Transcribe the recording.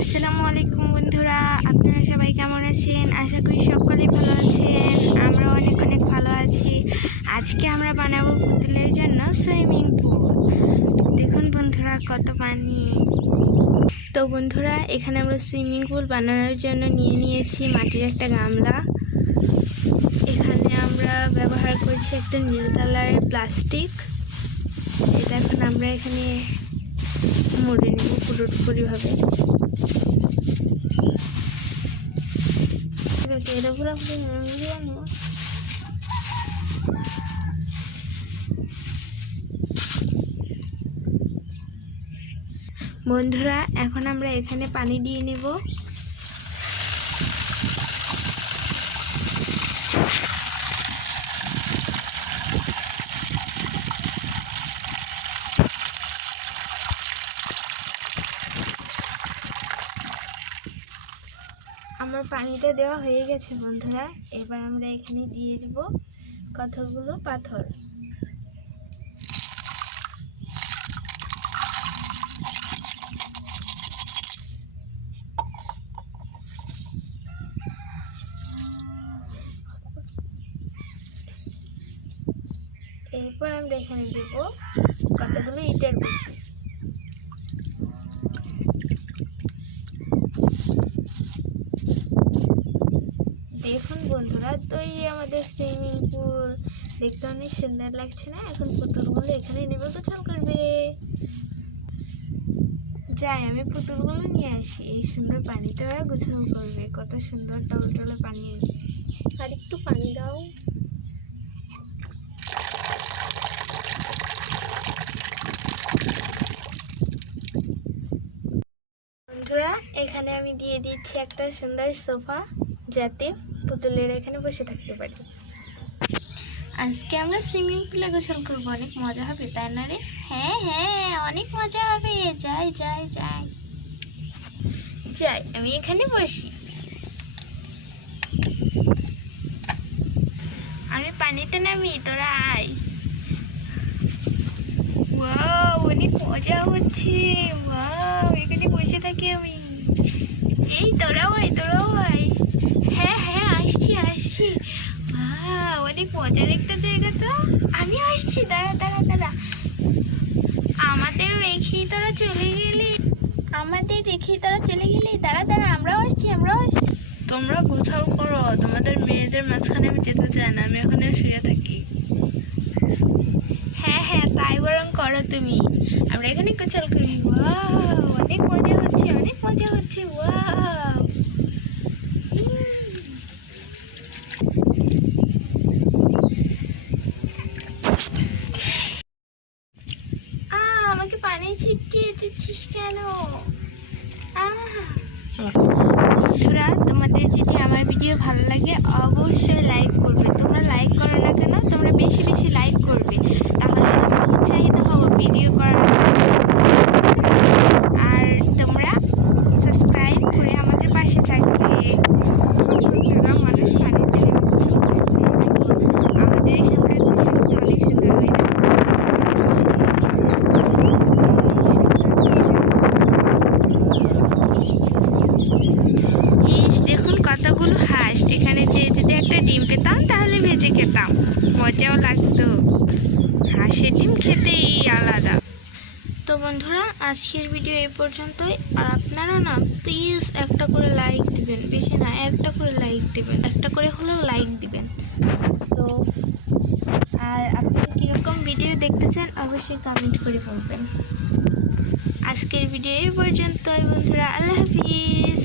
আসসালামু আলাইকুম বন্ধুরা, আপনারা সবাই কেমন আছেন? আশা করি সকলেই ভালো আছেন। আমরা অনেক অনেক ভালো আছি। আজকে আমরা বানাবো পুতুলের জন্য সুইমিং পুল। দেখুন বন্ধুরা কত পানি। তো বন্ধুরা, এখানে আমরা সুইমিং পুল বানানোর জন্য নিয়েছি মাটির একটা গামলা। এখানে আমরা ব্যবহার করছি একটা নীল কালারের প্লাস্টিক। এটা এখন আমরা এখানে মুড়ে নেব পুরোপুরিভাবে। বন্ধুরা, এখন আমরা এখানে পানি দিয়ে নেব। আমার পানিটা দেওয়া হয়ে গেছে বন্ধুরা। এবার আমরা এখানে দিয়ে দেব কতগুলো পাথর। এরপর আমরা এখানে দেব কতগুলো ইটের কুচি। দেখুন বন্ধুরা, তৈরি আমাদের সুইমিং পুল। দেখতে অনেক সুন্দর লাগছে না? এখন পুতুলগুলো এখানে নেবে গোছাল করবে। যাই, আমি পুতুলগুলো নিয়ে আসি। এই সুন্দর পানিটা গোছাল করবে। কত সুন্দর টলটলে পানি। আর একটু পানি দাও। বন্ধুরা, এখানে আমি দিয়ে দিচ্ছি একটা সুন্দর সোফা, যাতে পুতুলের এখানে বসে থাকতে পারি। আজকে আমরা সুইমিং পুলে গোসল করবো। অনেক মজা হবে, তাই না রে? হ্যাঁ হ্যাঁ, অনেক মজা হবে। যাই যাই যাই যাই, আমি এখানে বসি। আমি পানিতে নামি, তোরা আয়। ওয়াও, অনেক মজা হচ্ছে। ওয়াও, এখানে বসে থাকি আমি। এই তোরাও আয়, তোরাও আয়। হ্যাঁ হ্যাঁ, আসছি আসছি। অনেক মজার একটা জায়গা তো। আমি আসছি, দাঁড়া দাঁড়া দাঁড়া। আমাদের রেখেই তোরা চলে গেলি। দাঁড়া দাঁড়া, আমরাও আসছি। তোমরা গোছাও করো। তোমাদের মেয়েদের মাঝখানে আমি যেতে চাই না। আমি ওখানে শুয়ে থাকি। হ্যাঁ হ্যাঁ, তাই বরং করো তুমি। আমরা এখানে গোছাল করি। ওয়াও, অনেক মজা হচ্ছে, অনেক মজা হচ্ছে। ওয়াও, আমাকে পানি ছিটিয়ে দিচ্ছিস কেন? বন্ধুরা, তোমাদের যদি আমার ভিডিও ভালো লাগে অবশ্যই লাইক করবে। তোমরা লাইক করো না কেন? তোমরা বেশি বেশি লাইক করবে, তাহলে তোমরা উৎসাহিত হবো ভিডিও করার। আর তোমরা সাবস্ক্রাইব করে আমাদের পাশে থাকবে। মানুষ পানিতে আমাদের এখানকার দৃশ্যটা অনেক সুন্দর হয় না? দেখুন কতগুলো হাঁস। এখানে যে যদি একটা ডিম পেতাম তাহলে ভেজে খেতাম, মজাও লাগতো। হাঁসের ডিম খেতেই আলাদা। তো বন্ধুরা, আজকের ভিডিও এই পর্যন্তই। আর আপনারা না প্লিজ একটা করে লাইক দিবেন, বেশি না, একটা করে লাইক দিবেন, একটা করে হলেও লাইক দিবেন। তো আর আপনি কীরকম ভিডিও দেখতে চান অবশ্যই কমেন্ট করে বলবেন। আজকের ভিডিও এই পর্যন্তই বন্ধুরা। আল্লাহ হাফিজ।